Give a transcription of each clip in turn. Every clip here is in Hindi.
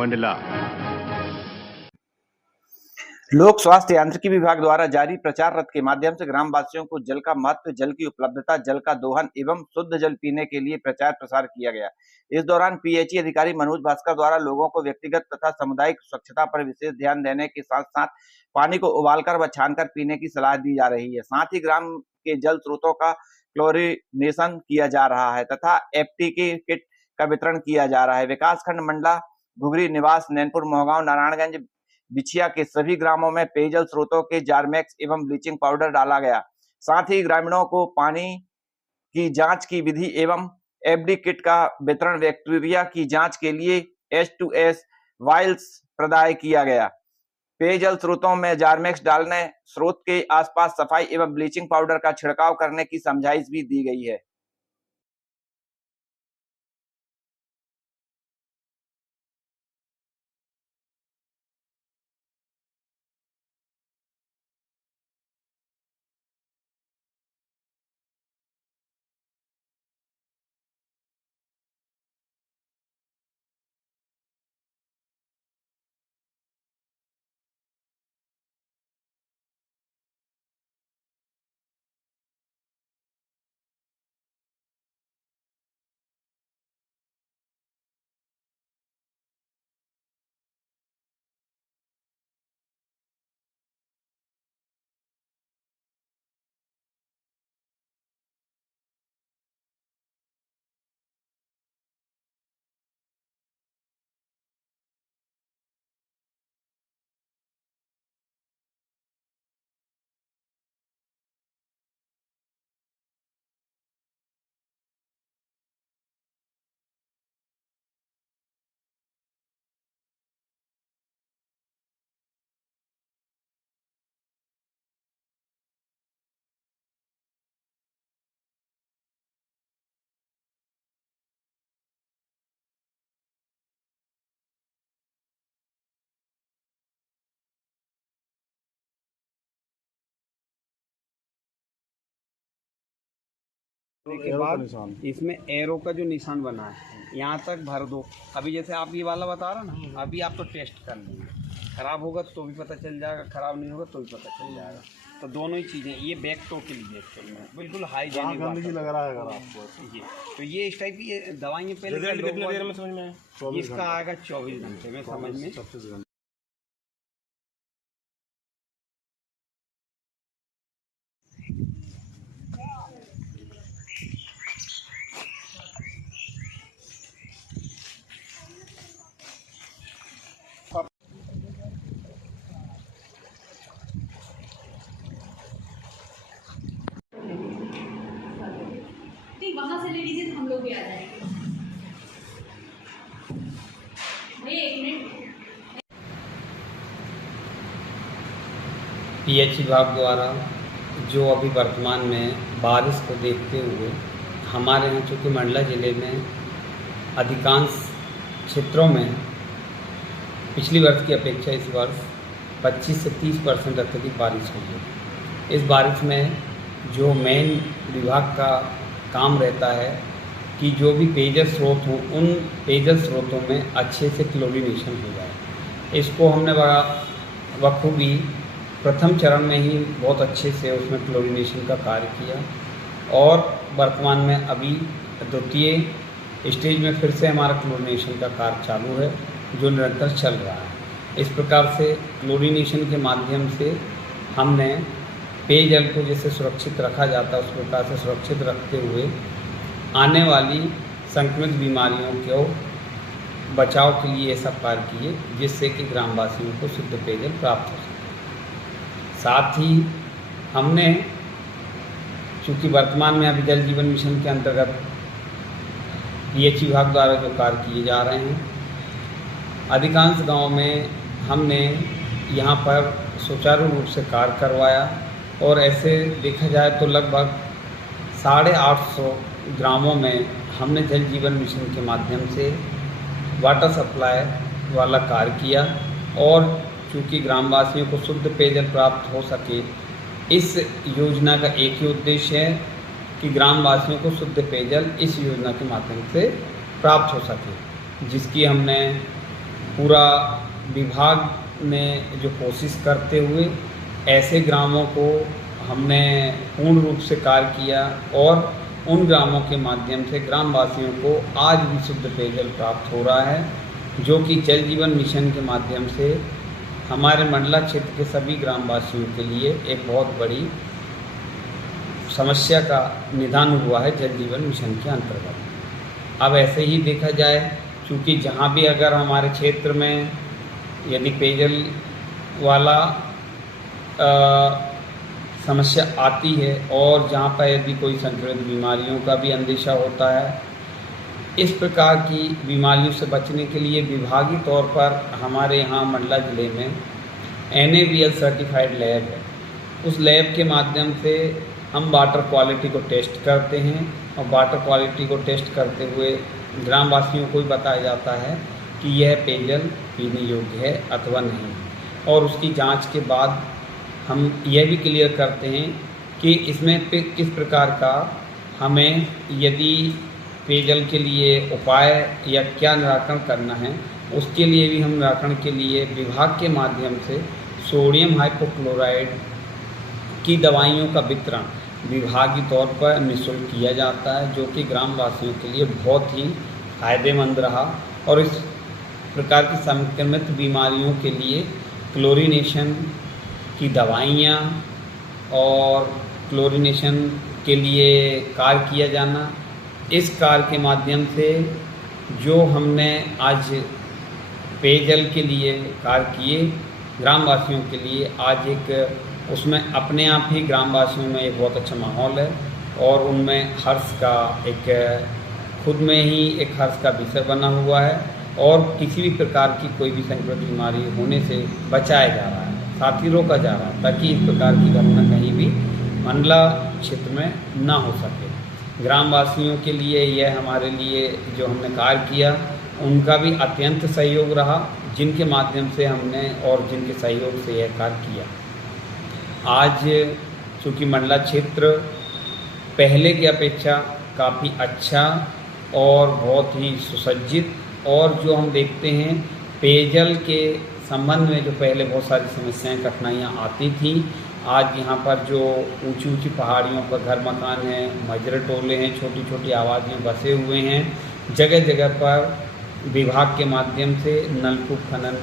मंडला। लोक स्वास्थ्य यांत्रिकी विभाग द्वारा जारी प्रचार रथ के माध्यम से ग्रामवासियों को जल का महत्व, जल की उपलब्धता, जल का दोहन एवं शुद्ध जल पीने के लिए प्रचार प्रसार किया गया। इस दौरान पीएचई अधिकारी मनोज भास्कर द्वारा लोगों को व्यक्तिगत तथा सामुदायिक स्वच्छता पर विशेष ध्यान देने के साथ साथ पानी को उबालकर व छानकर पीने की सलाह दी जा रही है। साथ ही ग्राम के जल स्रोतों का क्लोरिनेशन किया जा रहा है तथा एफटीके किट का वितरण किया जा रहा है। विकासखंड मंडला, घुघरी निवास, नैनपुर, मोहगांव, नारायणगंज, बिछिया के सभी ग्रामों में पेयजल स्रोतों के जारमैक्स एवं ब्लीचिंग पाउडर डाला गया। साथ ही ग्रामीणों को पानी की जांच की विधि एवं एफडी किट का वितरण, बैक्टीरिया की जांच के लिए H2S वाइल्स प्रदाय किया गया। पेयजल स्रोतों में जारमैक्स डालने, स्रोत के आसपास सफाई एवं ब्लीचिंग पाउडर का छिड़काव करने की समझाइश भी दी गई है। के बाद इसमें एरो का जो निशान बना है यहाँ तक भर दो। अभी जैसे आप ये वाला बता रहा ना, अभी आप तो टेस्ट कर लेंगे, खराब होगा तो भी पता चल जाएगा, खराब नहीं होगा तो भी पता चल जाएगा। तो दोनों ही चीज़ें, ये बैक टो के लिए एक्चुअल में बिल्कुल हाइजीनिक लग रहा है अगर आपको ये, तो ये इस टाइप की दवाइयाँ पहले इसका आएगा 24 घंटे में समझ में। 26 घंटे। वहां से ले लीजिए तो हम लोग भी आ जाएंगे। भैया एक मिनट। पीएचई विभाग द्वारा जो अभी वर्तमान में बारिश को देखते हुए हमारे यहाँ चूँकि मंडला ज़िले में अधिकांश क्षेत्रों में पिछली वर्ष की अपेक्षा इस वर्ष 25 से 30% अत्यधिक बारिश हुई है। इस बारिश में जो मेन विभाग का काम रहता है कि जो भी पेयजल स्रोत हों उन पेयजल स्रोतों में अच्छे से क्लोरिनेशन हो जाए। इसको हमने बखूबी प्रथम चरण में ही बहुत अच्छे से उसमें क्लोरिनेशन का कार्य किया और वर्तमान में अभी द्वितीय स्टेज में फिर से हमारा क्लोरिनेशन का कार्य चालू है जो निरंतर चल रहा है। इस प्रकार से क्लोरिनेशन के माध्यम से हमने पेयजल को जैसे सुरक्षित रखा जाता है उस प्रकार से सुरक्षित रखते हुए आने वाली संक्रमित बीमारियों को बचाव के लिए ये सब कार्य किए जिससे कि ग्रामवासियों को शुद्ध पेयजल प्राप्त हो सके। साथ ही हमने चूँकि वर्तमान में अभी जल जीवन मिशन के अंतर्गत पीएचई विभाग द्वारा जो कार्य किए जा रहे हैं, अधिकांश गाँव में हमने यहाँ पर सुचारू रूप से कार्य करवाया और ऐसे देखा जाए तो लगभग 850 ग्रामों में हमने जल जीवन मिशन के माध्यम से वाटर सप्लाई वाला कार्य किया और चूँकि ग्रामवासियों को शुद्ध पेयजल प्राप्त हो सके, इस योजना का एक ही उद्देश्य है कि ग्रामवासियों को शुद्ध पेयजल इस योजना के माध्यम से प्राप्त हो सके, जिसकी हमने पूरा विभाग ने जो कोशिश करते हुए ऐसे ग्रामों को हमने पूर्ण रूप से कार्य किया और उन ग्रामों के माध्यम से ग्रामवासियों को आज भी शुद्ध पेयजल प्राप्त हो रहा है, जो कि जल जीवन मिशन के माध्यम से हमारे मंडला क्षेत्र के सभी ग्रामवासियों के लिए एक बहुत बड़ी समस्या का निदान हुआ है जल जीवन मिशन के अंतर्गत। अब ऐसे ही देखा जाए, क्योंकि जहाँ भी अगर हमारे क्षेत्र में यदि पेयजल वाला समस्या आती है और जहाँ पर यदि कोई संक्रमित बीमारियों का भी अंदेशा होता है, इस प्रकार की बीमारियों से बचने के लिए विभागीय तौर पर हमारे यहाँ मंडला ज़िले में NABL सर्टिफाइड लैब है। उस लैब के माध्यम से हम वाटर क्वालिटी को टेस्ट करते हैं और वाटर क्वालिटी को टेस्ट करते हुए ग्रामवासियों को भी बताया जाता है कि यह पेयजल पीने योग्य है अथवा नहीं, और उसकी जांच के बाद हम यह भी क्लियर करते हैं कि इसमें किस प्रकार का हमें यदि पेयजल के लिए उपाय या क्या निराकरण करना है, उसके लिए भी हम निराकरण के लिए विभाग के माध्यम से सोडियम हाइपोक्लोराइड की दवाइयों का वितरण विभागीय तौर पर निःशुल्क किया जाता है, जो कि ग्रामवासियों के लिए बहुत ही फायदेमंद रहा। और इस प्रकार की संक्रमित बीमारियों के लिए क्लोरीनेशन की दवाइयाँ और क्लोरीनेशन के लिए कार्य किया जाना, इस कार्य के माध्यम से जो हमने आज पेयजल के लिए कार्य किए ग्रामवासियों के लिए, आज एक उसमें अपने आप ही ग्रामवासियों में एक बहुत अच्छा माहौल है और उनमें हर्ष का एक खुद में ही एक हर्ष का विषय बना हुआ है और किसी भी प्रकार की कोई भी संक्रमित बीमारी होने से बचाया जा रहा है, साथ ही रोका जा रहा है, ताकि इस प्रकार की घटना कहीं भी मंडला क्षेत्र में ना हो सके। ग्रामवासियों के लिए यह हमारे लिए जो हमने कार्य किया उनका भी अत्यंत सहयोग रहा, जिनके माध्यम से हमने और जिनके सहयोग से यह कार्य किया। आज चूँकि मंडला क्षेत्र पहले की अपेक्षा काफ़ी अच्छा और बहुत ही सुसज्जित, और जो हम देखते हैं पेयजल के संबंध में जो पहले बहुत सारी समस्याएं कठिनाइयां आती थी, आज यहाँ पर जो ऊंची ऊंची पहाड़ियों पर घर मकान हैं, मजरे टोले हैं, छोटी छोटी आबादियाँ बसे हुए हैं, जगह जगह पर विभाग के माध्यम से नलकूप खनन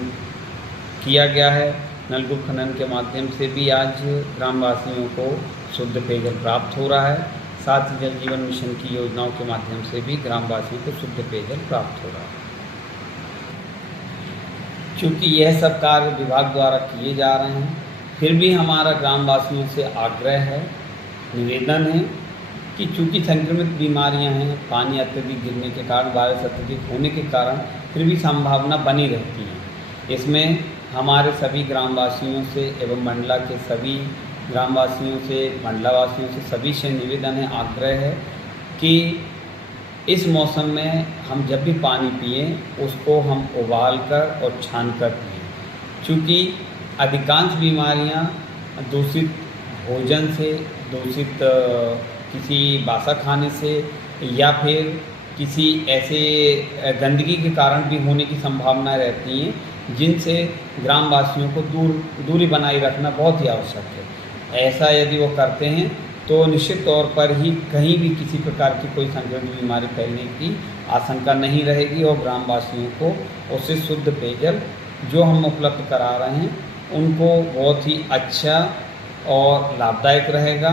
किया गया है। नलकूप खनन के माध्यम से भी आज ग्रामवासियों को शुद्ध पेयजल प्राप्त हो रहा है, साथ ही जल जीवन मिशन की योजनाओं के माध्यम से भी ग्रामवासियों को शुद्ध पेयजल प्राप्त हो रहा है। चूँकि यह सब कार्य विभाग द्वारा किए जा रहे हैं, फिर भी हमारा ग्रामवासियों से आग्रह है, निवेदन है कि चूँकि संक्रमित बीमारियां हैं, पानी अत्यधिक गिरने के कारण, बारिश अत्यधिक होने के कारण फिर भी संभावना बनी रहती है। इसमें हमारे सभी ग्रामवासियों से एवं मंडला के सभी ग्रामवासियों से, मंडलावासियों से, सभी से निवेदन है, आग्रह है कि इस मौसम में हम जब भी पानी पिएं उसको हम उबाल कर और छान कर पिएं, क्योंकि अधिकांश बीमारियां दूषित भोजन से, दूषित किसी बासा खाने से या फिर किसी ऐसे गंदगी के कारण भी होने की संभावना रहती हैं, जिनसे ग्रामवासियों को दूरी बनाए रखना बहुत ही आवश्यक है। ऐसा यदि वो करते हैं तो निश्चित तौर पर ही कहीं भी किसी प्रकार की कोई संक्रमित बीमारी फैलने की आशंका नहीं रहेगी और ग्रामवासियों को उससे शुद्ध पेयजल जो हम उपलब्ध करा रहे हैं उनको बहुत ही अच्छा और लाभदायक रहेगा।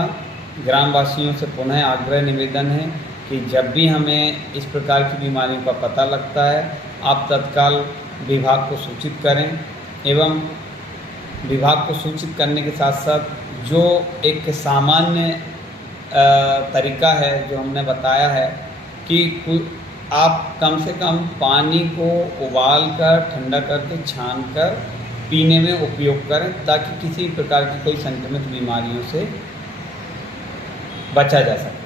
ग्रामवासियों से पुनः आग्रह निवेदन है कि जब भी हमें इस प्रकार की बीमारियों का पता लगता है, आप तत्काल विभाग को सूचित करें एवं विभाग को सूचित करने के साथ साथ जो एक सामान्य तरीका है जो हमने बताया है कि आप कम से कम पानी को उबाल कर, ठंडा करके, छान कर पीने में उपयोग करें, ताकि किसी प्रकार की कोई संक्रमित बीमारियों से बचा जा सके।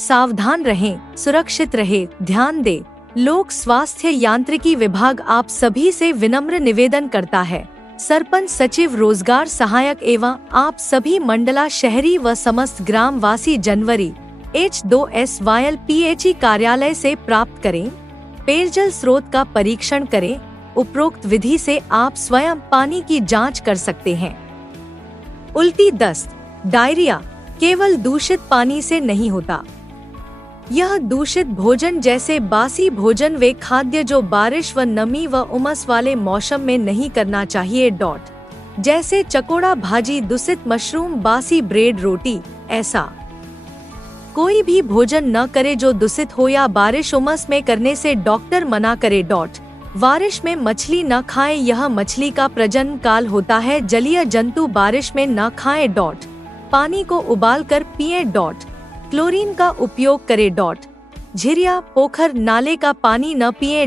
सावधान रहें, सुरक्षित रहें, ध्यान दें। लोक स्वास्थ्य यांत्रिकी विभाग आप सभी से विनम्र निवेदन करता है, सरपंच सचिव रोजगार सहायक एवं आप सभी मंडला शहरी व समस्त ग्राम वासी जनवरी H2SYL PHE कार्यालय से प्राप्त करें। पेयजल स्रोत का परीक्षण करें। उपरोक्त विधि से आप स्वयं पानी की जांच कर सकते हैं। उल्टी, दस्त, डायरिया केवल दूषित पानी से नहीं होता। यह दूषित भोजन जैसे बासी भोजन वे खाद्य जो बारिश व नमी व उमस वाले मौसम में नहीं करना चाहिए। जैसे चकोड़ा भाजी, दूषित मशरूम, बासी ब्रेड, रोटी, ऐसा कोई भी भोजन न करे जो दूषित हो या बारिश उमस में करने से डॉक्टर मना करे। बारिश में मछली न खाएं, यह मछली का प्रजनन काल होता है। जलीय जंतु बारिश में न खाएं। पानी को उबाल कर पिए। क्लोरीन का उपयोग करे। झिरिया, पोखर, नाले का पानी न पिए।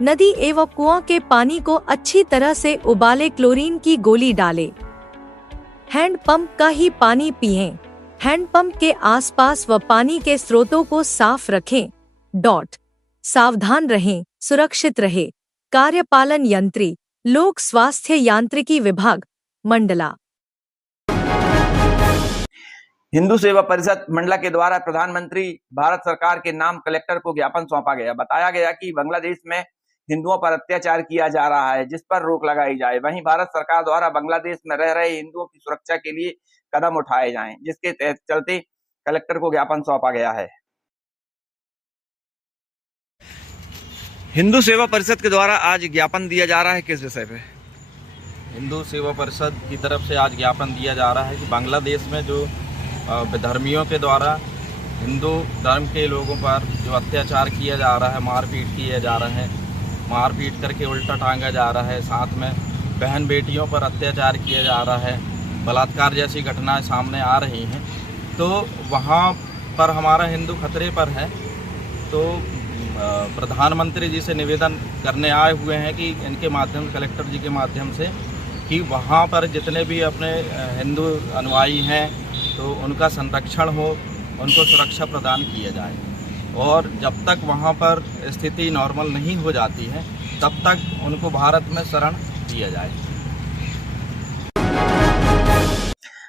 नदी एवं कुआं के पानी को अच्छी तरह से उबाले, क्लोरीन की गोली डाले। हैंडपंप का ही पानी पिए। हैंडपंप के आसपास व पानी के स्रोतों को साफ रखें। सावधान रहें, सुरक्षित रहे। कार्यपालन यंत्री, लोक स्वास्थ्य यांत्रिकी विभाग, मंडला। हिंदू सेवा परिषद मंडला के द्वारा प्रधानमंत्री भारत सरकार के नाम कलेक्टर को ज्ञापन सौंपा गया। बताया गया कि बांग्लादेश में हिंदुओं पर अत्याचार किया जा रहा है, जिस पर रोक लगाई जाए। वहीं भारत सरकार द्वारा बांग्लादेश में रह रहे हिंदुओं की सुरक्षा के लिए कदम उठाए जाएं, जिसके चलते कलेक्टर को ज्ञापन सौंपा गया है। हिंदू सेवा परिषद के द्वारा आज ज्ञापन दिया जा रहा है, किस विषय पे? हिंदू सेवा परिषद की तरफ से आज ज्ञापन दिया जा रहा है कि बांग्लादेश में जो विधर्मियों के द्वारा हिंदू धर्म के लोगों पर जो अत्याचार किया जा रहा है, मारपीट किया जा रहा है, मारपीट करके उल्टा टांगा जा रहा है, साथ में बहन बेटियों पर अत्याचार किया जा रहा है, बलात्कार जैसी घटनाएं सामने आ रही हैं, तो वहाँ पर हमारा हिंदू खतरे पर है। तो प्रधानमंत्री जी से निवेदन करने आए हुए हैं कि इनके माध्यम, कलेक्टर जी के माध्यम से, कि वहाँ पर जितने भी अपने हिंदू अनुयायी हैं तो उनका संरक्षण हो, उनको सुरक्षा प्रदान किया जाए, और जब तक वहाँ पर स्थिति नॉर्मल नहीं हो जाती है तब तक उनको भारत में शरण दिया जाए।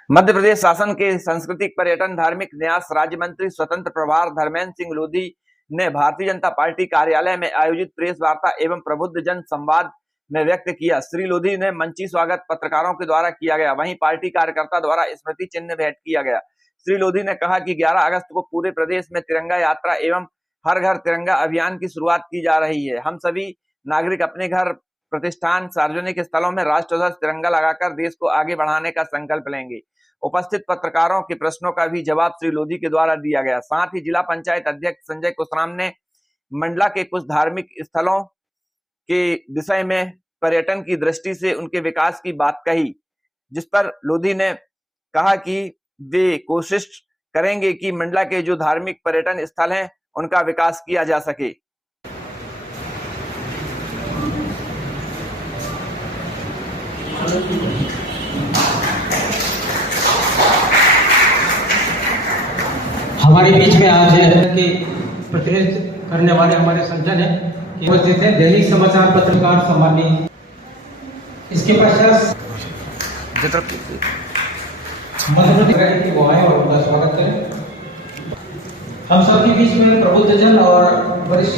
मध्य प्रदेश शासन के सांस्कृतिक पर्यटन धार्मिक न्यास राज्य मंत्री स्वतंत्र प्रभार धर्मेंद्र सिंह लोधी ने भारतीय जनता पार्टी कार्यालय में आयोजित प्रेस वार्ता एवं प्रबुद्ध जन संवाद में व्यक्त किया। श्री लोधी ने मंची स्वागत पत्रकारों के द्वारा किया गया। वहीं पार्टी कार्यकर्ता द्वारा स्मृति चिन्ह भेंट किया गया। श्री लोधी ने कहा कि 11 अगस्त को पूरे प्रदेश में तिरंगा यात्रा एवं हर घर तिरंगा अभियान की शुरुआत की जा रही है। हम सभी नागरिक अपने घर, प्रतिष्ठान, सार्वजनिक स्थलों में राष्ट्रध्वज तिरंगा लगाकर देश को आगे बढ़ाने का संकल्प लेंगे। उपस्थित पत्रकारों के प्रश्नों का भी जवाब श्री लोधी के द्वारा दिया गया। साथ ही जिला पंचायत अध्यक्ष संजय कुशराम ने मंडला के कुछ धार्मिक स्थलों के विषय में पर्यटन की दृष्टि से उनके विकास की बात कही, जिस पर लोधी ने कहा कि वे कोशिश करेंगे कि मंडला के जो धार्मिक पर्यटन स्थल हैं उनका विकास किया जा सके। हमारे बीच में आज के प्रतिनिधित्व करने वाले हमारे संजन है उपस्थित है, दैनिक समाचार पत्रकार सम्मानी। इसके पश्चात मध्य की बुआएं और उनका स्वागत करें। हम सबके बीच में प्रबुद्ध जन और वरिष्ठ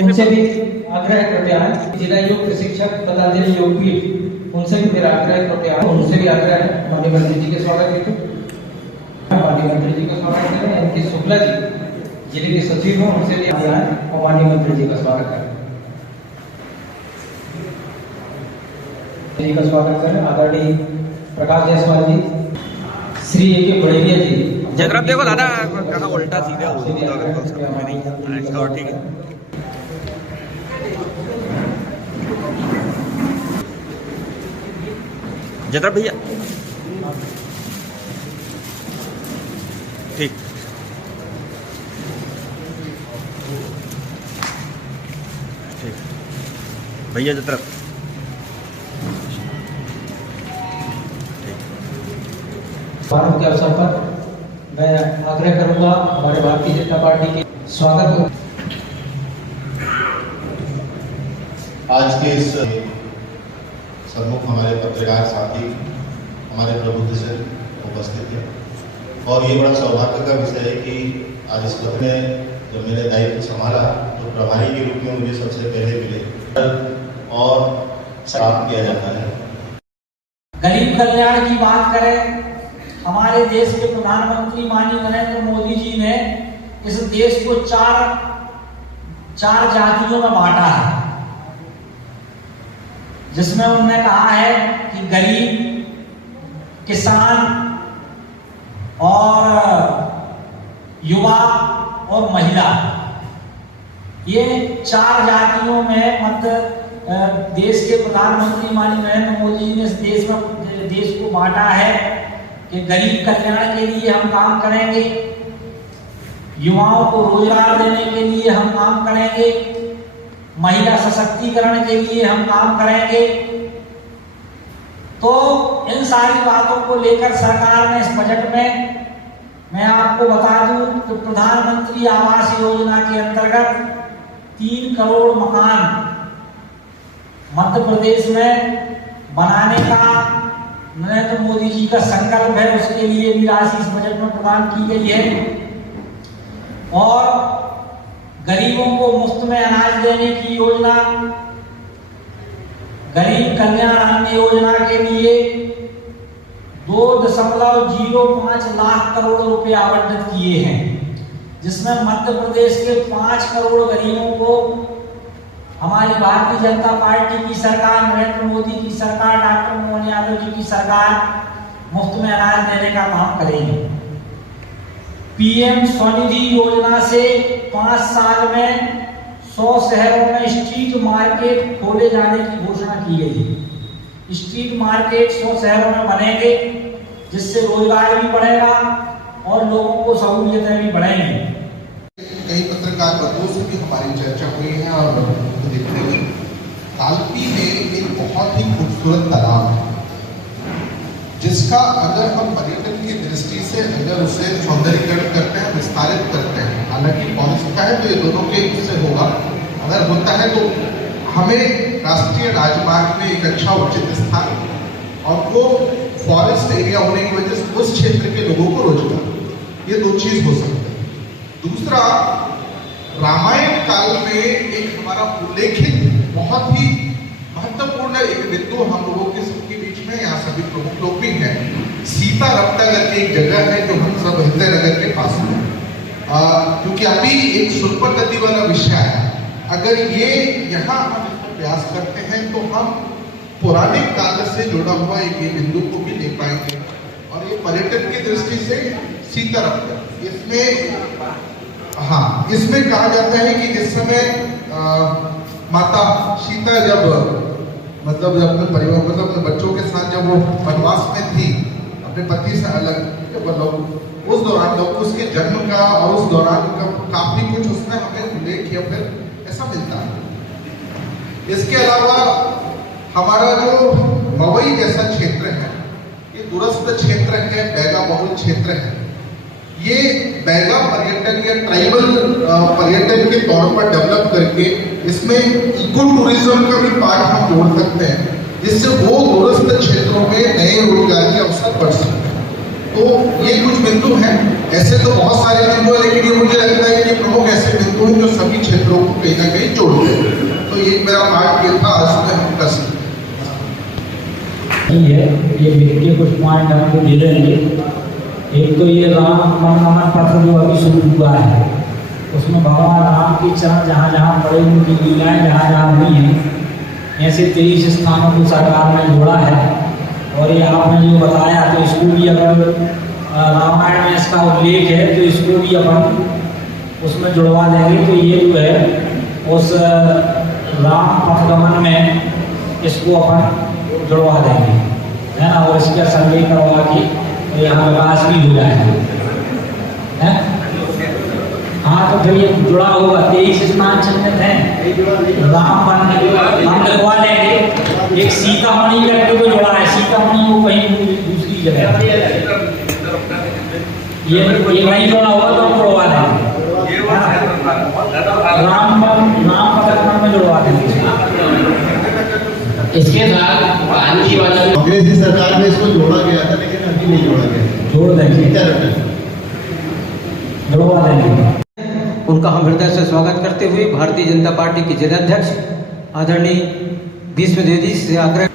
उनसे भी आग्रह करते हैं, जिला योग प्रशिक्षक पतंजलि योगपीठ, उनसे भी मेरा आग्रह करते हैं, उनसे भी आग्रह है माननीय मंत्री जी के स्वागत हेतु माननीय मंत्री जी का स्वागत करें। एनके शुक्ला जी जिले के सचिव हैं, उनसे भी आग्रह है और माननीय मंत्री जी का स्वागत करें। जी का स्वागत करें। आदरणीय प्रकाश जायसवाल जी, श्री ए.के. बड़ेरिया जी, जगराब देखो दादा कहाँ उल्टा सीधा हो तो ठीक है। जगराब भैया ठीक, ठीक भैया जगराब भारत के अवसर पर मैं आग्रह करूंगा हमारे भारतीय जनता पार्टी के स्वागत को। आज के इस सम्मुख हमारे पत्रकार साथी, हमारे प्रबुद्धजन उपस्थित हैं और ये बड़ा सौभाग्य का विषय है कि आज इस वक्त में जब मैंने दायित्व संभाला तो प्रभारी के रूप में मुझे सबसे पहले मिले और साफ किया जाता है। गरीब कल्याण की बात करें, हमारे देश के प्रधानमंत्री माननीय नरेंद्र मोदी जी ने इस देश को चार जातियों में बांटा है, जिसमें उन्होंने कहा है कि गरीब, किसान और युवा और महिला, ये 4 जातियों में देश के प्रधानमंत्री माननीय नरेंद्र मोदी जी ने इस देश को बांटा है कि गरीब कल्याण के लिए हम काम करेंगे, युवाओं को रोजगार देने के लिए हम काम करेंगे, महिला सशक्तिकरण के लिए हम काम करेंगे। तो इन सारी बातों को लेकर सरकार ने इस बजट में, मैं आपको बता दूं कि प्रधानमंत्री आवास योजना के अंतर्गत 3 करोड़ मकान मध्य प्रदेश में बनाने का नरेंद्र मोदी जी का संकल्प है। उसके लिए भी राशि इस बजट में प्रदान की गई है और गरीबों को मुफ्त में अनाज देने की योजना, गरीब कल्याण अन्न योजना के लिए 2.05 लाख करोड़ रुपए आवंटित किए हैं, जिसमें मध्य प्रदेश के 5 करोड़ गरीबों को हमारी भारतीय जनता पार्टी की सरकार, नरेंद्र मोदी की सरकार, डॉक्टर मोहन यादव जी की सरकार मुफ्त में अनाज देने का काम करेगी। पीएम स्वनिधि योजना से 5 साल में 100 शहरों में स्ट्रीट मार्केट खोले जाने की घोषणा की गई है। स्ट्रीट मार्केट 100 शहरों में बनेंगे, जिससे रोजगार भी बढ़ेगा और लोगों को सहूलियतें भी बढ़ेंगी। कई पत्रकार बंधुओं से भी हमारी चर्चा हुई है और देखने में कालपी में एक बहुत ही खूबसूरत तालाब है, जिसका अगर हम पर्यटन की दृष्टि से अगर उसे सौंदर्यीकरण करते हैं, विस्तारित करते हैं, हालांकि फॉरेस्ट का है तो ये दोनों के उससे होगा, अगर होता है तो हमें राष्ट्रीय राजमार्ग में एक अच्छा उचित स्थान और वो फॉरेस्ट एरिया होने की वजह से उस क्षेत्र के लोगों को रोजगार, ये 2 चीज हो सकती है। दूसरा, रामायण काल में एक हमारा उल्लेखित बहुत ही महत्वपूर्ण एक बिंदु हम लोगों के सबके बीच में, यहाँ सभी प्रमुख लोग भी हैं, सीता रप्ता करके एक जगह है जो हम सब हृदय नगर के पास में, क्योंकि अभी एक सुरपत नदी वाला विषय है। अगर ये यहाँ हम इसमें प्रयास करते हैं तो हम पौराणिक काल से जुड़ा हुआ एक ये बिंदु को भी ले पाएंगे। और ये पर्यटन की दृष्टि से सीता रप्ता, इसमें कहा जाता है कि जिस समय माता सीता जब अपने परिवार अपने बच्चों के साथ जब वो वनवास में थी, अपने पति से अलग, उस दौरान लोग उसके जन्म का और उस दौरान का काफी कुछ उसमें हमें उल्लेख या फिर ऐसा मिलता है। इसके अलावा हमारा जो मवई जैसा क्षेत्र है, ये दूरस्थ क्षेत्र है, बैगा बहुल क्षेत्र है। ये बैगा पर्यटन या ट्राइबल पर्यटन के तौर पर डेवलप करके इसमें इको टूरिज्म का भी पार्ट हम जोड़ सकते हैं, जिससे वो दूरस्थ क्षेत्रों में नए रोजगार के अवसर बढ़ सकते हैं। तो ये कुछ बिंदु हैं, ऐसे तो बहुत सारे बिंदु हैं, लेकिन ये मुझे लगता है कि प्रमुख ऐसे बिंदु हैं जो सभी क्षेत्रों को कहीं ना कहीं जोड़ते हैं। तो ये मेरा पार्ट ये था, आज हम कर सकते हैं। ये लिख के कुछ पॉइंट आपको दे देंगे। एक तो ये राम मनोनयन पत्र जो अभी शुरू हुआ है, उसमें भगवान राम की चरण जहाँ जहाँ पड़े, उनकी लीलाएँ जहाँ जहाँ हुई हैं, ऐसे 23 स्थानों को सरकार ने जोड़ा है। और ये आपने जो बताया, तो इसको भी अगर रामायण में इसका उल्लेख है तो इसको भी अपन उसमें जुड़वा देंगे। तो ये जो है उस राम पथगमन में इसको अपन जुड़वा देंगे, है ना, और इसका सर्वे करवा के यहाँ विकास भी हो जाएगा, है। हाँ, तो फिर ये जुड़ा होगा। 23 स्थान चिन्हित हैं, राम हम लगवा लेंगे। एक सीतामढ़ी करके तो जुड़ा है, सीतामढ़ी को कहीं दूसरी जगह ये नहीं जुड़ा होगा तो हम जुड़वा देंगे। राम पथगमन में जुड़वा देंगे। इसके साथ कांग्रेस की सरकार में इसको जोड़ा गया था, लेकिन अभी नहीं जोड़ा गया। जोड़ देंगे, जोड़वा देंगे। उनका हम हृदय से स्वागत करते हुए भारतीय जनता पार्टी के जिलाध्यक्ष आदरणीय भीष्म द्विवेदी से आग्रह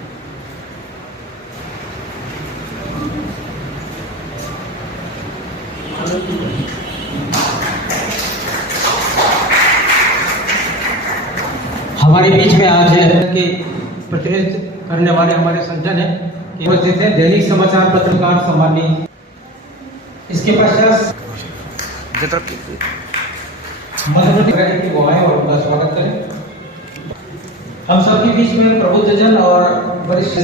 हमारे बीच में आज के प्रतिनिधित्व करने वाले हमारे संजन है उपस्थित है दैनिक समाचार पत्रकार सम्मानी। इसके पश्चात मध्य प्रदेश की वो आए और उनका स्वागत करें। हम सबके बीच में प्रबुद्धजन और वरिष्ठ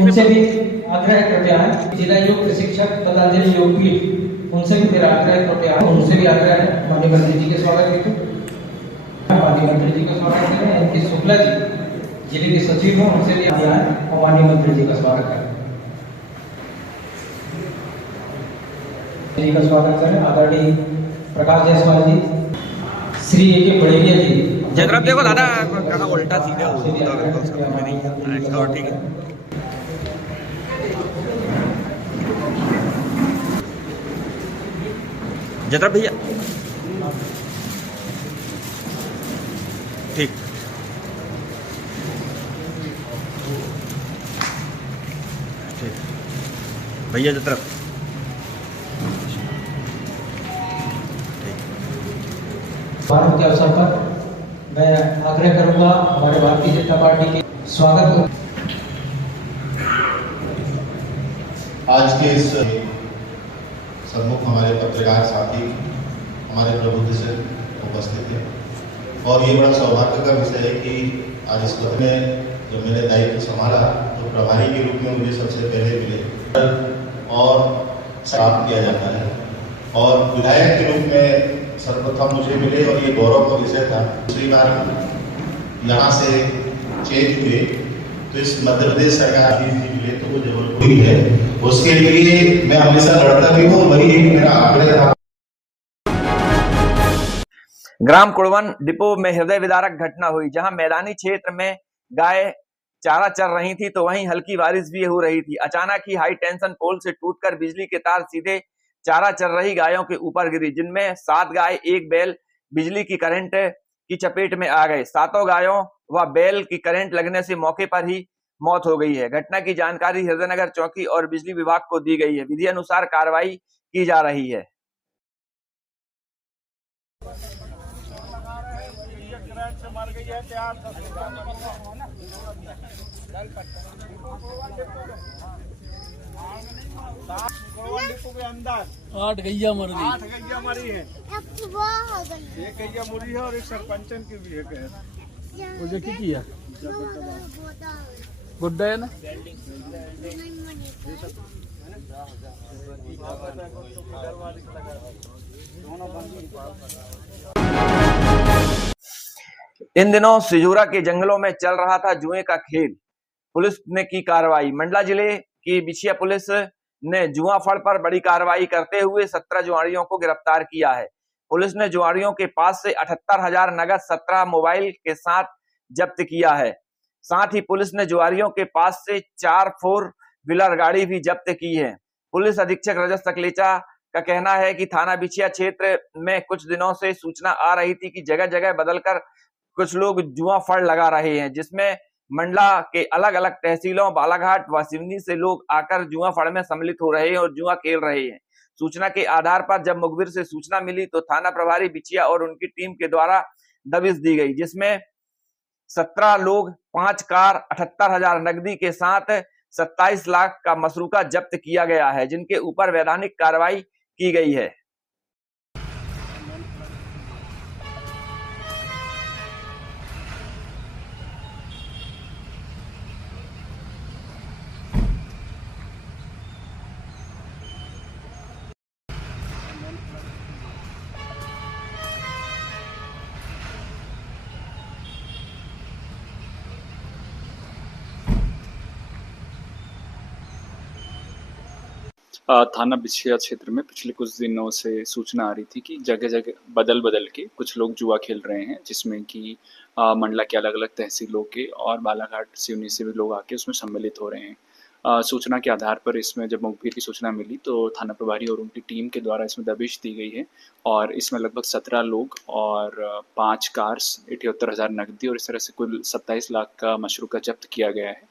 उनसे भी आग्रह करते हैं, जिला योग प्रशिक्षक पतंजलि योगपीठ उनसे भी मेरा आग्रह करते हैं, उनसे भी आग्रह है माननीय मंत्री जी के स्वागत हेतु माननीय मंत्री जी का स्वागत करें। एम.के. शुक्ला जी जिले के सचिव हैं, उनसे भी आया है और माननीय मंत्री जी का स्वागत करें। जी का स्वागत करें आदरणीय प्रकाश जायसवाल जी, श्री ए.के. बड़ेरिया जी। जगराब देखो दादा कहाँ उल्टा सीधा हो नहीं और ठीक है। जगराब भैया ठीक ठीक भैया जगराब भारत के अवसर पर मैं आग्रह करूंगा हमारे भारतीय जनता पार्टी के स्वागत। आज के इस सम्मुख हमारे पत्रकार साथी, हमारे प्रबुद्धजन उपस्थित हैं और ये बड़ा सौभाग्य का विषय है कि आज इस वक्त में जब मैंने दायित्व संभाला तो प्रभारी के रूप में मुझे सबसे पहले मिले और प्राप्त किया जाता है और विधायक के रूप में सर्वप्रथम मुझे मिले और ये गौरव का विषय था। दूसरी बार यहाँ से चेंज हुए तो इस मध्य प्रदेश सरकार मिले तो वो जबलपुर ही है, उसके लिए मैं हमेशा लड़ता भी हूँ। वही एक मेरा आग्रह था। ग्राम कुड़वन डिपो में हृदय विदारक घटना हुई, जहां मैदानी क्षेत्र में गाय चारा चर रही थी तो वहीं हल्की बारिश भी हो रही थी। अचानक ही हाई टेंशन पोल से टूटकर बिजली के तार सीधे चारा चर रही गायों के ऊपर गिरी, जिनमें 7 गाय 1 बैल बिजली की करंट की चपेट में आ गए। 7 गायों व बैल की करंट लगने से मौके पर ही मौत हो गई है। घटना की जानकारी हृदयनगर चौकी और बिजली विभाग को दी गई है। विधि अनुसार कार्रवाई की जा रही है। आठ गैया मर गई, 8 गैया मरी है, एक गैया मुरी है और एक सरपंचन की भी है। मुझे की किया गुड्डा है ना। इन दिनों सिजूरा के जंगलों में चल रहा था जुए का खेल। पुलिस ने की कार्रवाई। मंडला जिले की बिछिया पुलिस ने जुआफड़ पर बड़ी कार्रवाई करते हुए 17 जुआरियों को गिरफ्तार किया है। पुलिस ने जुआरियों के पास से 78,000 नगद 17 मोबाइल के साथ जब्त किया है। साथ ही पुलिस ने जुआरियों के पास से 4 4 व्हीलर गाड़ी भी जब्त की है। पुलिस अधीक्षक रजत सकलेचा का कहना है कि थाना बिछिया क्षेत्र में कुछ दिनों से सूचना आ रही थी कि जगह जगह बदलकर कुछ लोग जुआ फड़ लगा रहे हैं, जिसमें मंडला के अलग अलग तहसीलों बालाघाट व सिवनी से लोग आकर जुआ फड़ में सम्मिलित हो रहे हैं और जुआ खेल रहे हैं। सूचना के आधार पर जब मुखबिर से सूचना मिली तो थाना प्रभारी बिछिया और उनकी टीम के द्वारा दबिश दी गई, जिसमें 17 लोग 5 कार 78,000 नकदी के साथ 27 लाख का मसरूका जब्त किया गया है, जिनके ऊपर वैधानिक कार्रवाई की गई है। थाना बिछिया क्षेत्र में पिछले कुछ दिनों से सूचना आ रही थी कि जगह-जगह बदल-बदल के कुछ लोग जुआ खेल रहे हैं, जिसमें कि मंडला के अलग-अलग तहसीलों के और बालाघाट, सिवनी से भी लोग आके उसमें सम्मिलित हो रहे हैं। सूचना के आधार पर इसमें जब मुखबिर की सूचना मिली तो थाना प्रभारी और उनकी टीम के द्वारा इसमें दबिश दी गई है और इसमें लगभग 17 लोग और 5 कार्स, 78,000 नकदी और इस तरह से कुल 27 लाख का मशरूका जब्त किया गया है।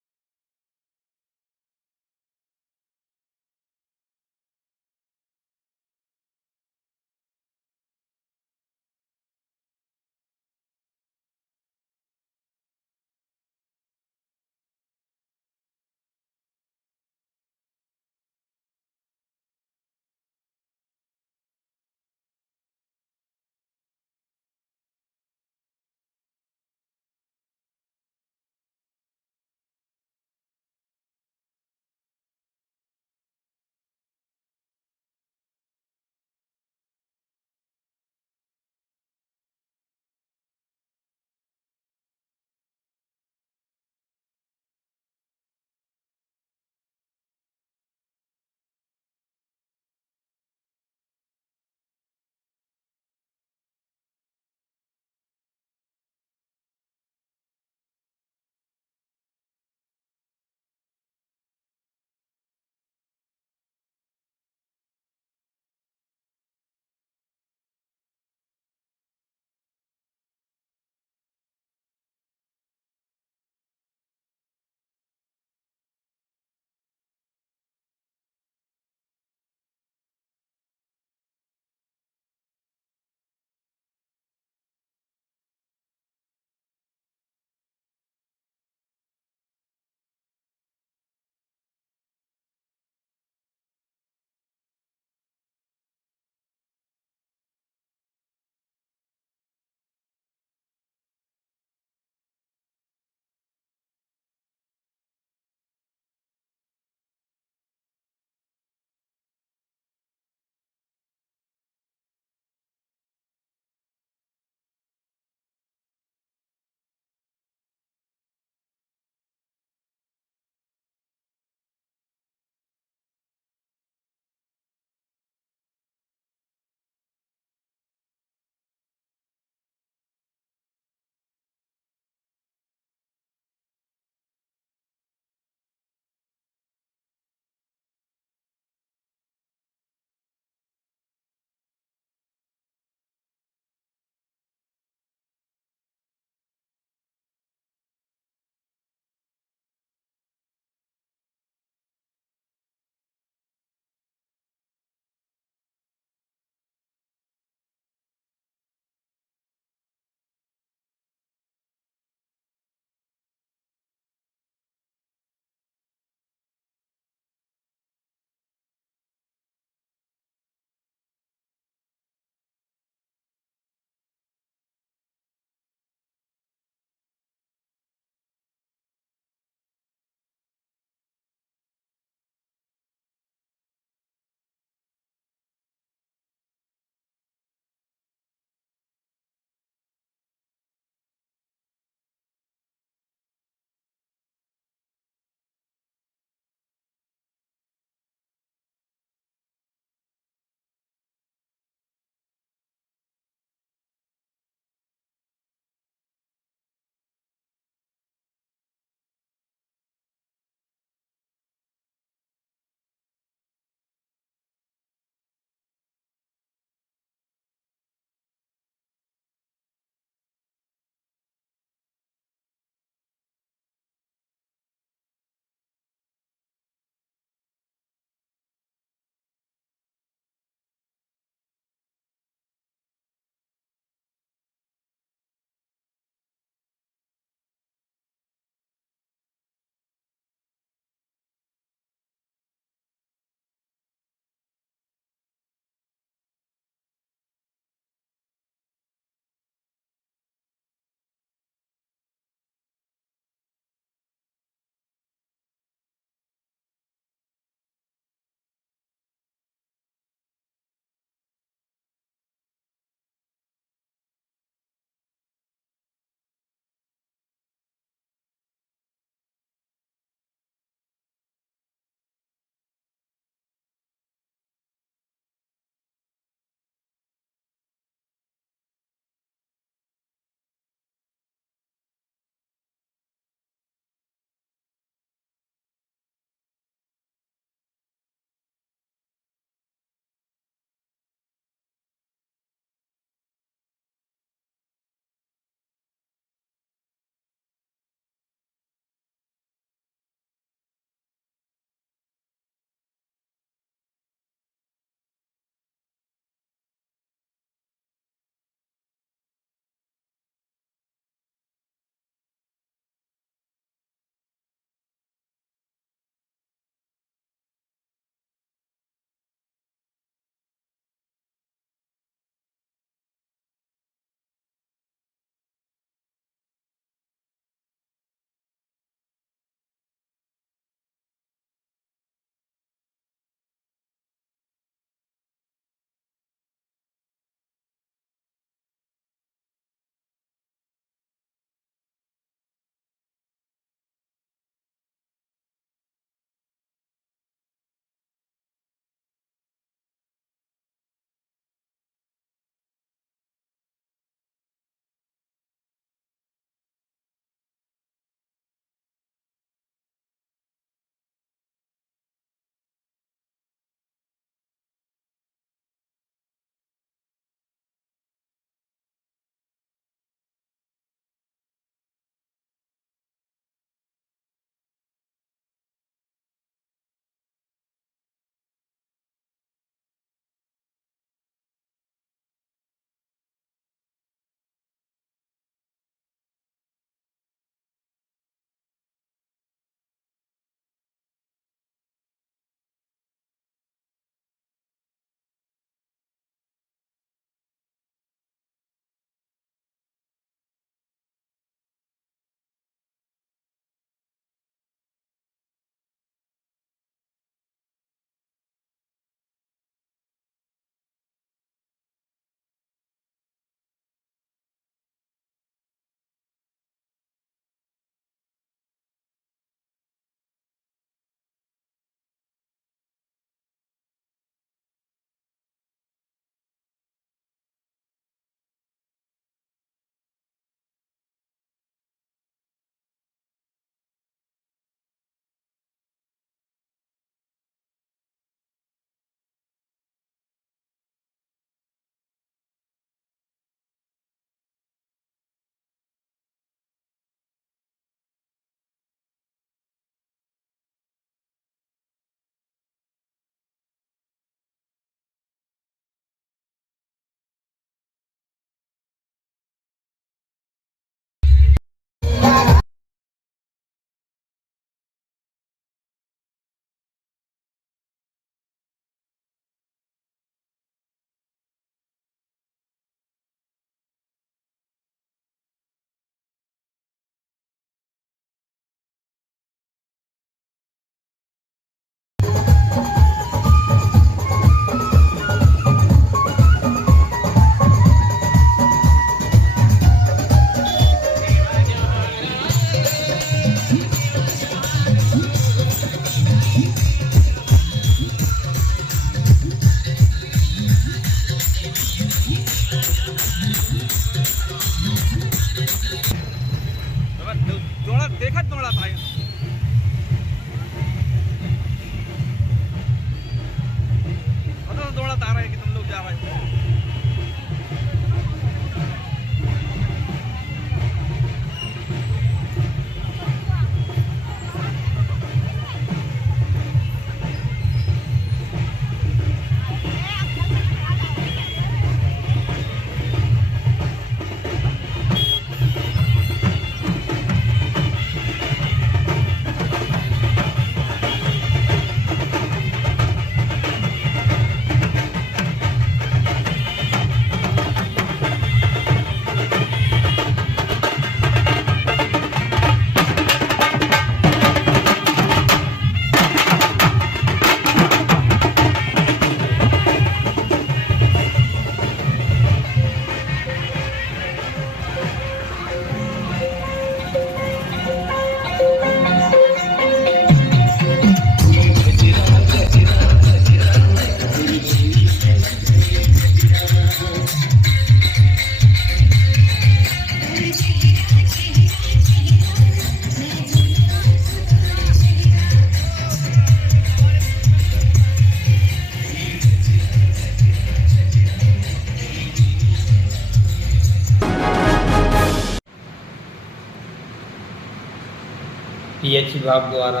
पीएच विभाग द्वारा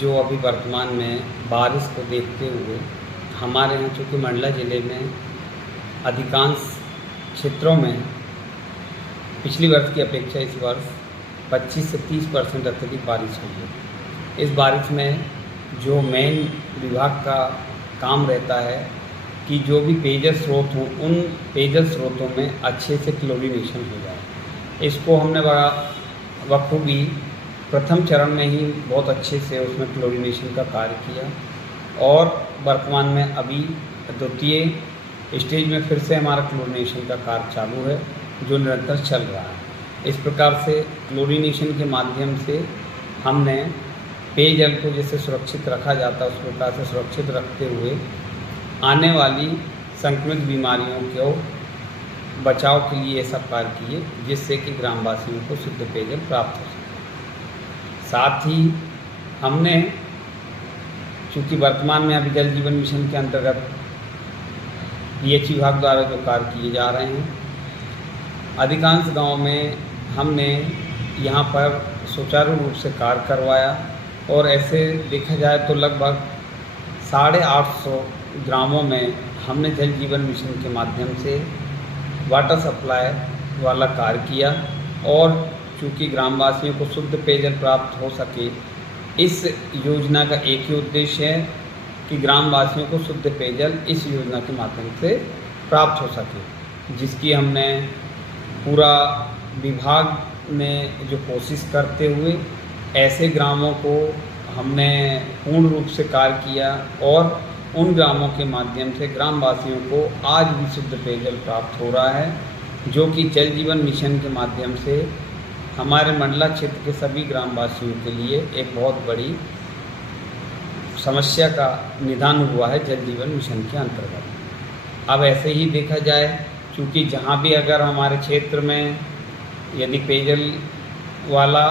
जो अभी वर्तमान में बारिश को देखते हुए हमारे यहाँ चूँकि मंडला ज़िले में अधिकांश क्षेत्रों में पिछली वर्ष की अपेक्षा इस वर्ष 25 से 30% अत्यधिक बारिश हुई है। इस बारिश में जो मेन विभाग का काम रहता है कि जो भी पेयजल स्रोत हों उन पेयजल स्रोतों में अच्छे से क्लोरीनेशन हो जाए। इसको हमने बखूबी प्रथम चरण में ही बहुत अच्छे से उसमें क्लोरीनेशन का कार्य किया और वर्तमान में अभी द्वितीय स्टेज में फिर से हमारा क्लोरीनेशन का कार्य चालू है जो निरंतर चल रहा है। इस प्रकार से क्लोरीनेशन के माध्यम से हमने पेयजल को जैसे सुरक्षित रखा जाता है उस प्रकार से सुरक्षित रखते हुए आने वाली संक्रमित बीमारियों को बचाव के लिए ये सब कार्य किए जिससे कि ग्रामवासियों को शुद्ध पेयजल प्राप्त हो सके। साथ ही हमने चूँकि वर्तमान में अभी जल जीवन मिशन के अंतर्गत पीएच विभाग द्वारा जो कार्य किए जा रहे हैं अधिकांश गांव में हमने यहाँ पर सुचारू रूप से कार्य करवाया और ऐसे देखा जाए तो लगभग 850 ग्रामों में हमने जल जीवन मिशन के माध्यम से वाटर सप्लाई वाला कार्य किया और चूँकि ग्रामवासियों को शुद्ध पेयजल प्राप्त हो सके इस योजना का एक ही उद्देश्य है कि ग्रामवासियों को शुद्ध पेयजल इस योजना के माध्यम से प्राप्त हो सके, जिसकी हमने पूरा विभाग ने जो कोशिश करते हुए ऐसे ग्रामों को हमने पूर्ण रूप से कार्य किया और उन ग्रामों के माध्यम से ग्रामवासियों को आज भी शुद्ध पेयजल प्राप्त हो रहा है जो कि जल जीवन मिशन के माध्यम से हमारे मंडला क्षेत्र के सभी ग्रामवासियों के लिए एक बहुत बड़ी समस्या का निदान हुआ है जल जीवन मिशन के अंतर्गत। अब ऐसे ही देखा जाए क्योंकि जहाँ भी अगर हमारे क्षेत्र में यदि पेयजल वाला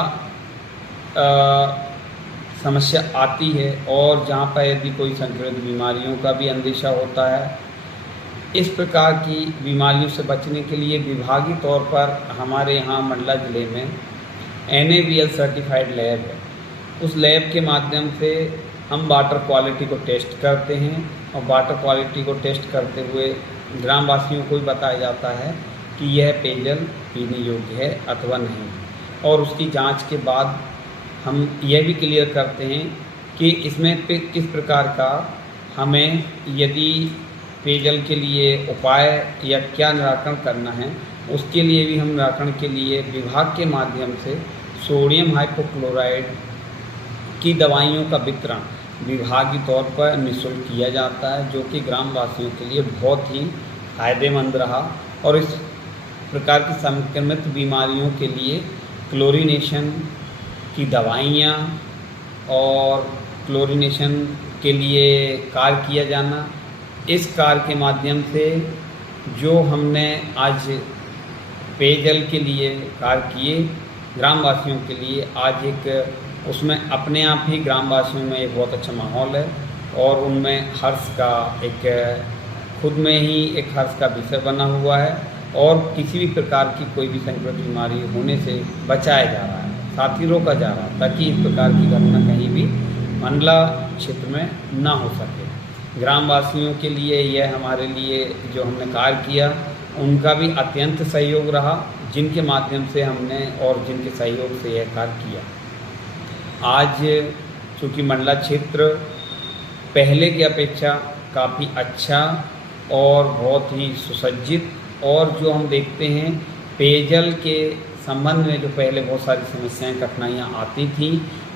समस्या आती है और जहाँ पर यदि कोई संक्रमित बीमारियों का भी अंदेशा होता है, इस प्रकार की बीमारियों से बचने के लिए विभागीय तौर पर हमारे यहाँ मंडला ज़िले में NABL सर्टिफाइड लैब है। उस लैब के माध्यम से हम वाटर क्वालिटी को टेस्ट करते हैं और वाटर क्वालिटी को टेस्ट करते हुए ग्रामवासियों को भी बताया जाता है कि यह पेयजल पीने योग्य है अथवा नहीं, और उसकी जांच के बाद हम यह भी क्लियर करते हैं कि इसमें किस प्रकार का हमें यदि पेयजल के लिए उपाय या क्या निराकरण करना है, उसके लिए भी हम निराकरण के लिए विभाग के माध्यम से सोडियम हाइपोक्लोराइड की दवाइयों का वितरण विभागीय तौर पर निःशुल्क किया जाता है, जो कि ग्रामवासियों के लिए बहुत ही फायदेमंद रहा। और इस प्रकार की संक्रमित बीमारियों के लिए क्लोरीनेशन की दवाइयाँ और क्लोरीनेशन के लिए कार्य किया जाना, इस कार्य के माध्यम से जो हमने आज पेयजल के लिए कार्य किए ग्रामवासियों के लिए, आज एक उसमें अपने आप ही ग्रामवासियों में एक बहुत अच्छा माहौल है और उनमें हर्ष का एक खुद में ही एक हर्ष का विषय बना हुआ है और किसी भी प्रकार की कोई भी संक्रमित बीमारी होने से बचाया जा रहा है, साथ ही रोका जा रहा है ताकि इस प्रकार की घटना कहीं भी मंडला क्षेत्र में ना हो सके। ग्रामवासियों के लिए यह हमारे लिए जो हमने कार्य किया उनका भी अत्यंत सहयोग रहा, जिनके माध्यम से हमने और जिनके सहयोग से यह कार्य किया। आज चूँकि मंडला क्षेत्र पहले की अपेक्षा काफ़ी अच्छा और बहुत ही सुसज्जित, और जो हम देखते हैं पेयजल के संबंध में जो पहले बहुत सारी समस्याएं कठिनाइयां आती थी,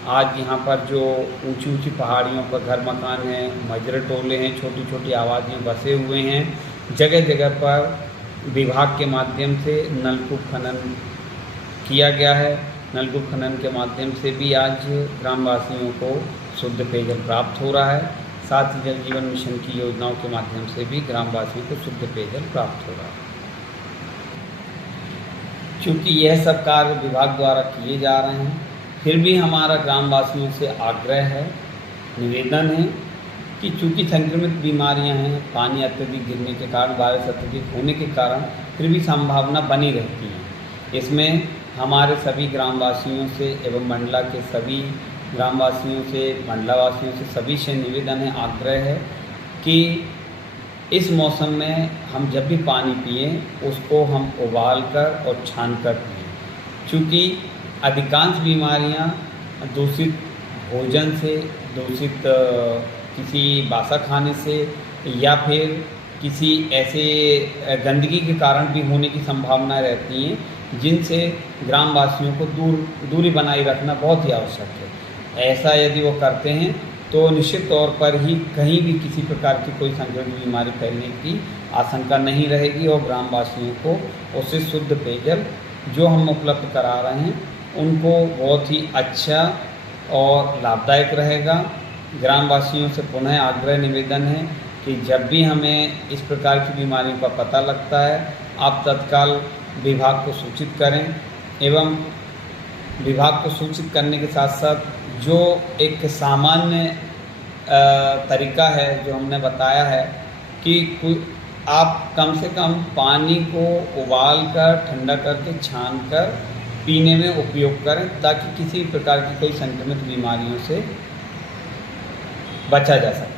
आज यहाँ पर जो ऊंची ऊंची पहाड़ियों पर घर मकान हैं, मजरे टोले हैं, छोटी छोटी आबादियाँ बसे हुए हैं, जगह जगह पर विभाग के माध्यम से नलकूप खनन किया गया है। नलकूप खनन के माध्यम से भी आज ग्रामवासियों को शुद्ध पेयजल प्राप्त हो रहा है। साथ ही जल जीवन मिशन की योजनाओं के माध्यम से भी ग्रामवासियों को शुद्ध पेयजल प्राप्त हो रहा है। चूँकि यह सब कार्य विभाग द्वारा किए जा रहे हैं, फिर भी हमारा ग्रामवासियों से आग्रह है, निवेदन है कि चूँकि संक्रमित बीमारियां हैं, पानी अत्यधिक गिरने के कारण, बारिश अत्यधिक होने के कारण फिर भी संभावना बनी रहती है। इसमें हमारे सभी ग्रामवासियों से एवं मंडला के सभी ग्रामवासियों से, मंडलावासियों से सभी से निवेदन है, आग्रह है कि इस मौसम में हम जब भी पानी पिएं उसको हम उबाल कर और छान कर पिएं। चूँकि अधिकांश बीमारियां दूषित भोजन से, दूषित किसी बासा खाने से या फिर किसी ऐसे गंदगी के कारण भी होने की संभावना रहती हैं, जिनसे ग्रामवासियों को दूरी बनाए रखना बहुत ही आवश्यक है। ऐसा यदि वो करते हैं तो निश्चित तौर पर ही कहीं भी किसी प्रकार की कोई संक्रमित बीमारी फैलने की आशंका नहीं रहेगी और ग्रामवासियों को उससे शुद्ध पेयजल जो हम उपलब्ध करा रहे हैं उनको बहुत ही अच्छा और लाभदायक रहेगा। ग्रामवासियों से पुनः आग्रह निवेदन है कि जब भी हमें इस प्रकार की बीमारियों का पता लगता है, आप तत्काल विभाग को सूचित करें एवं विभाग को सूचित करने के साथ साथ जो एक सामान्य तरीका है जो हमने बताया है कि आप कम से कम पानी को उबाल कर, ठंडा करके, छान कर पीने में उपयोग करें ताकि किसी प्रकार की कोई संक्रमित बीमारियों से बचा जा सके।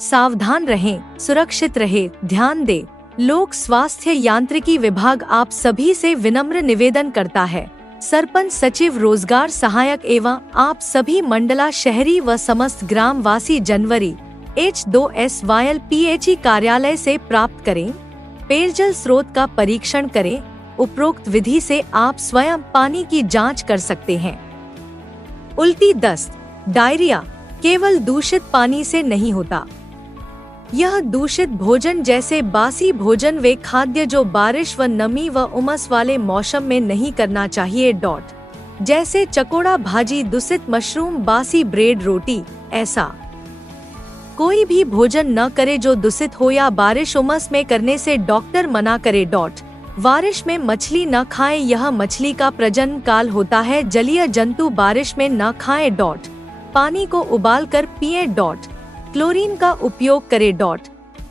सावधान रहें, सुरक्षित रहें, ध्यान दें। लोक स्वास्थ्य यांत्रिकी विभाग आप सभी से विनम्र निवेदन करता है। सरपंच सचिव रोजगार सहायक एवं आप सभी मंडला शहरी व समस्त ग्रामवासी जनवरी H2SYL PHE कार्यालय से प्राप्त करें। पेयजल स्रोत का परीक्षण करें। उपरोक्त विधि से आप स्वयं पानी की जांच कर सकते हैं। उल्टी, दस्त, डायरिया केवल दूषित पानी से नहीं होता। यह दूषित भोजन जैसे बासी भोजन वे खाद्य जो बारिश व नमी व उमस वाले मौसम में नहीं करना चाहिए। जैसे चकोड़ा भाजी, दूषित मशरूम, बासी ब्रेड, रोटी, ऐसा कोई भी भोजन न करे जो दूषित हो या बारिश उमस में करने से डॉक्टर मना करे। बारिश में मछली न खाएं, यह मछली का प्रजनन काल होता है। जलीय जंतु बारिश में न खाएं। पानी को उबाल कर पिएं। क्लोरीन का उपयोग करें।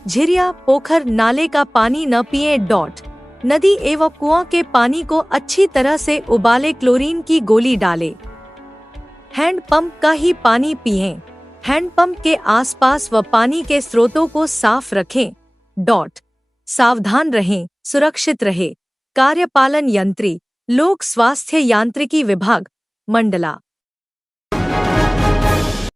झिरिया, पोखर, नाले का पानी न पिएं। नदी एवं कुआं के पानी को अच्छी तरह से उबाले, क्लोरीन की गोली डालें। हैंडपंप का ही पानी पिएं। हैंडपंप के आसपास व पानी के स्रोतों को साफ रखें। सावधान रहें, सुरक्षित रहें। कार्यपालन यंत्री, लोक स्वास्थ्य यांत्रिकी विभाग, मंडला।